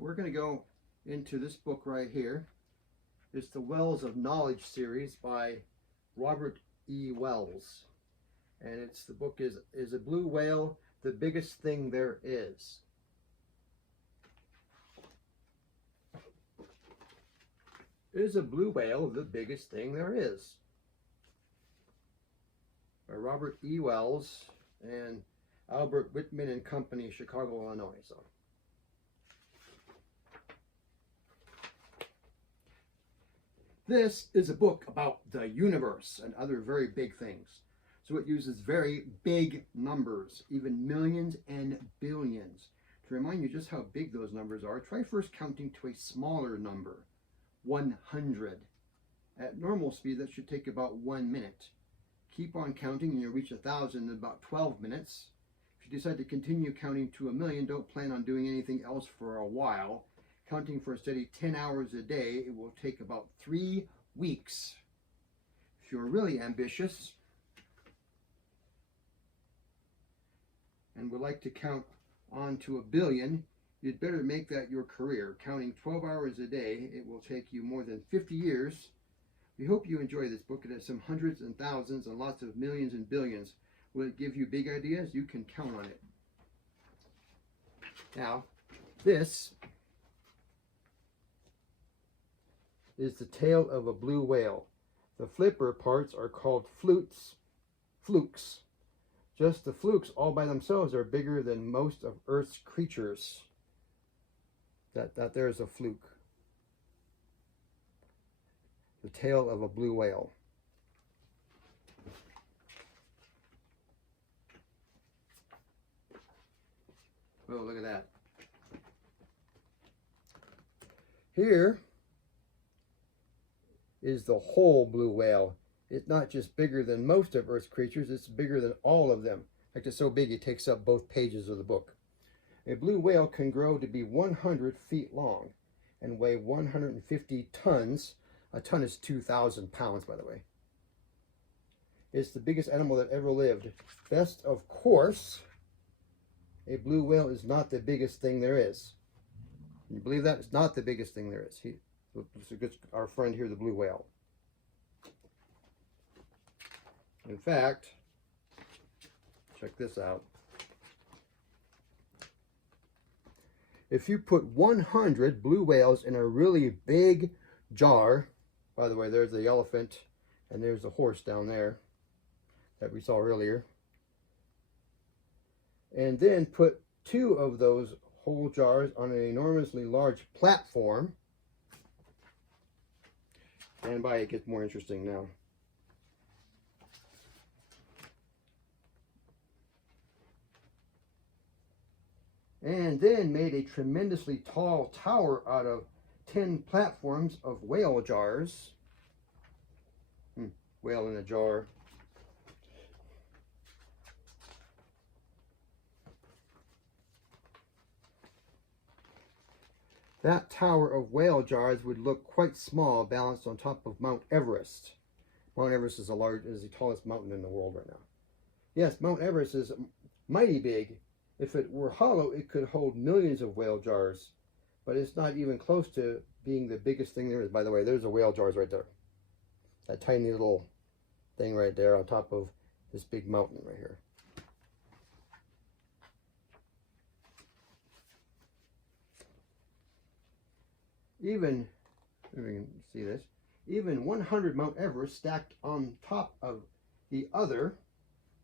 We're going to go into this book right here. It's the Wells of Knowledge series by Robert E. Wells. And the book is a blue whale the biggest thing there is? Is a blue whale the biggest thing there is? By Robert E. Wells and Albert Whitman and Company, Chicago, Illinois. So, this is a book about the universe and other very big things. So it uses very big numbers, even millions and billions. To remind you just how big those numbers are, try first counting to a smaller number, 100. At normal speed, that should take about 1 minute. Keep on counting and you'll reach 1,000 in about 12 minutes. If you decide to continue counting to 1,000,000, don't plan on doing anything else for a while. Counting for a steady 10 hours a day, it will take about 3 weeks. If you're really ambitious and would like to count on to 1,000,000,000, you'd better make that your career. Counting 12 hours a day, it will take you more than 50 years. We hope you enjoy this book. It has some hundreds and thousands and lots of millions and billions. Will it give you big ideas? You can count on it. Now, this is the tail of a blue whale. The flipper parts are called flukes. Just the flukes all by themselves are bigger than most of Earth's creatures. That there's a fluke. The tail of a blue whale. Oh, look at that. Here is the whole blue whale. It's not just bigger than most of Earth's creatures, it's bigger than all of them. In fact, it's so big it takes up both pages of the book. A blue whale can grow to be 100 feet long and weigh 150 tons. A ton is 2,000 pounds, by the way. It's the biggest animal that ever lived. Best of course, a blue whale is not the biggest thing there is. Can you believe that? It's not the biggest thing there is. Our friend here, the blue whale. In fact, check this out. If you put 100 blue whales in a really big jar, by the way, there's the elephant and there's the horse down there that we saw earlier, and then put 2 of those whole jars on an enormously large platform, and by it gets more interesting now. And then made a tremendously tall tower out of 10 platforms of whale jars. Whale in a jar. That tower of whale jars would look quite small balanced on top of Mount Everest. Mount Everest is the tallest mountain in the world right now. Yes, Mount Everest is mighty big. If it were hollow, it could hold millions of whale jars, but it's not even close to being the biggest thing there is. By the way, there's the whale jars right there. That tiny little thing right there on top of this big mountain right here. Even, if you can see this, even 100 Mount Everest stacked on top of the other.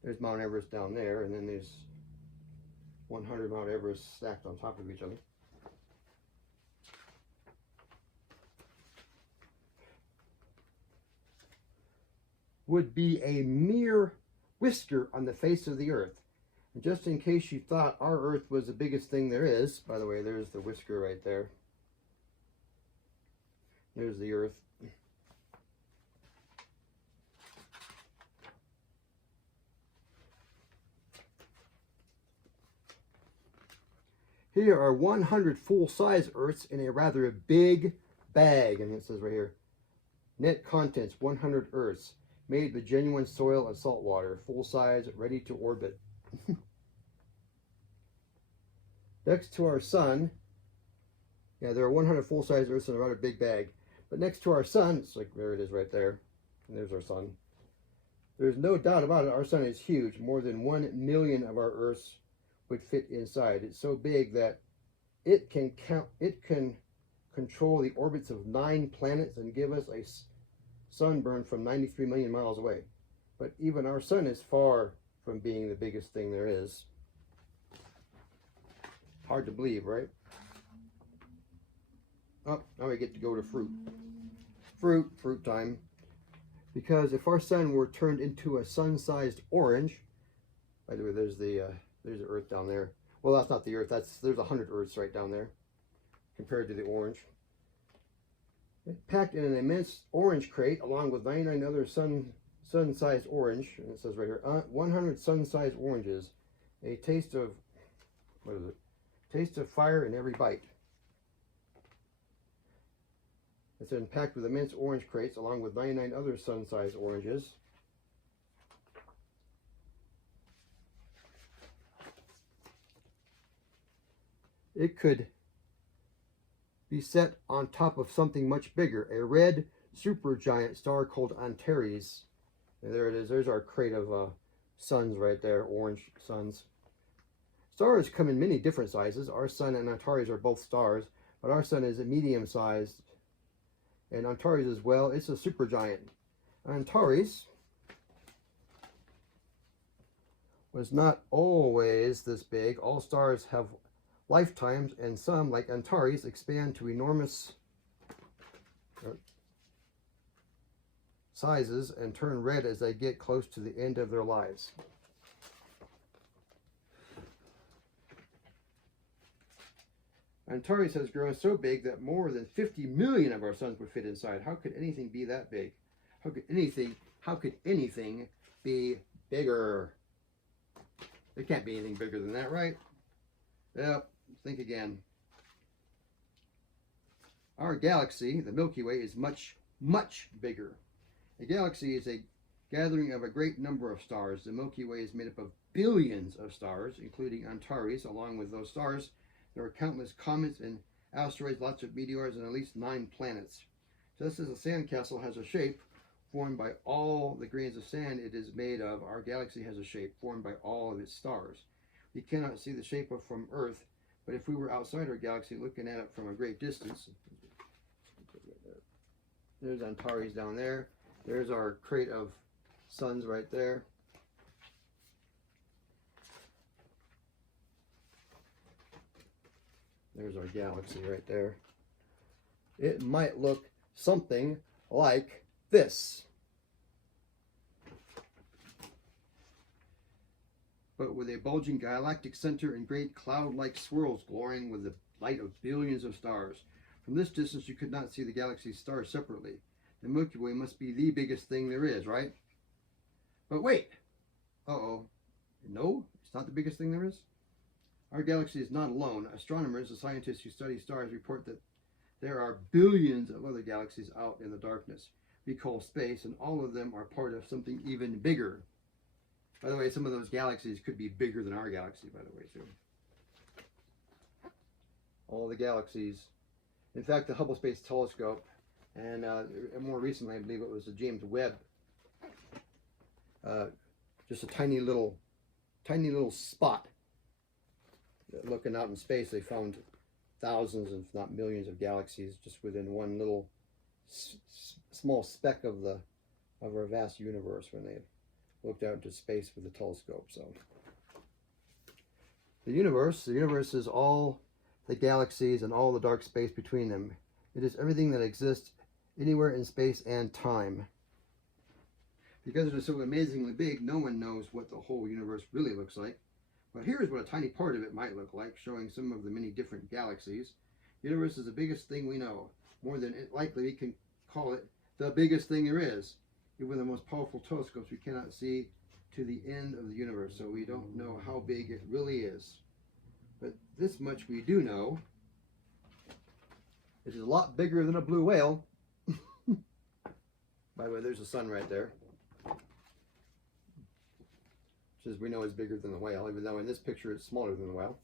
There's Mount Everest down there, and then there's 100 Mount Everest stacked on top of each other. Would be a mere whisker on the face of the earth. And just in case you thought our earth was the biggest thing there is, by the way, there's the whisker right there. There's the earth. Here are 100 full-size Earths in a rather big bag. And it says right here, net contents, 100 Earths, made with genuine soil and salt water, full-size, ready to orbit. Next to our sun Yeah, there are 100 full-size Earths in a rather big bag. But next to our sun, it's like, there it is right there. And there's our sun. There's no doubt about it, our sun is huge. More than 1 million of our Earths would fit inside. It's so big that it can control the orbits of 9 planets and give us a sunburn from 93 million miles away. But even our sun is far from being the biggest thing there is. Hard to believe, right? Oh, now we get to go to fruit. Fruit time. Because if our sun were turned into a sun-sized orange, by the way, there's the Earth down there. Well, that's not the Earth. There's 100 Earths right down there, compared to the orange. Packed in an immense orange crate, along with 99 other sun-sized orange, and it says right here, 100 sun-sized oranges, a taste of, what is it? Taste of fire in every bite. It's been packed with immense orange crates, along with 99 other sun-sized oranges. It could be set on top of something much bigger, a red supergiant star called Antares. And there it is. There's our crate of suns right there, orange suns. Stars come in many different sizes. Our sun and Antares are both stars, but our sun is a medium-sized, and Antares as well. It's a supergiant. Antares was not always this big. All stars have lifetimes, and some, like Antares, expand to enormous sizes and turn red as they get close to the end of their lives. Antares has grown so big that more than 50 million of our suns would fit inside. How could anything be that big? How could anything be bigger? There can't be anything bigger than that, right? Yep, think again. Our galaxy, the Milky Way, is much, much bigger. A galaxy is a gathering of a great number of stars. The Milky Way is made up of billions of stars, including Antares. Along with those stars, there are countless comets and asteroids, lots of meteors, and at least 9 planets. Just as a sandcastle has a shape formed by all the grains of sand it is made of, our galaxy has a shape formed by all of its stars. We cannot see the shape of from Earth, but if we were outside our galaxy looking at it from a great distance, there's Antares down there. There's our crate of suns right there. There's our galaxy right there. It might look something like this. But with a bulging galactic center and great cloud-like swirls glowing with the light of billions of stars. From this distance, you could not see the galaxy's stars separately. The Milky Way must be the biggest thing there is, right? But wait! Uh-oh. No, it's not the biggest thing there is? Our galaxy is not alone. Astronomers, the scientists who study stars, report that there are billions of other galaxies out in the darkness we call space, and all of them are part of something even bigger. By the way, some of those galaxies could be bigger than our galaxy, by the way, too. All the galaxies. In fact, the Hubble Space Telescope, and more recently, I believe it was the James Webb, just a tiny little spot. Looking out in space, they found thousands, if not millions, of galaxies just within one little small speck of our vast universe when they looked out into space with the telescope. So the universe is all the galaxies and all the dark space between them. It is everything that exists anywhere in space and time. Because it is so amazingly big, no one knows what the whole universe really looks like. But here's what a tiny part of it might look like, showing some of the many different galaxies. The universe is the biggest thing we know. More than likely, we can call it the biggest thing there is. Even with the most powerful telescopes, we cannot see to the end of the universe, so we don't know how big it really is. But this much we do know. It is a lot bigger than a blue whale. By the way, there's the sun right there. Which is, we know is bigger than the whale, even though in this picture it's smaller than the whale.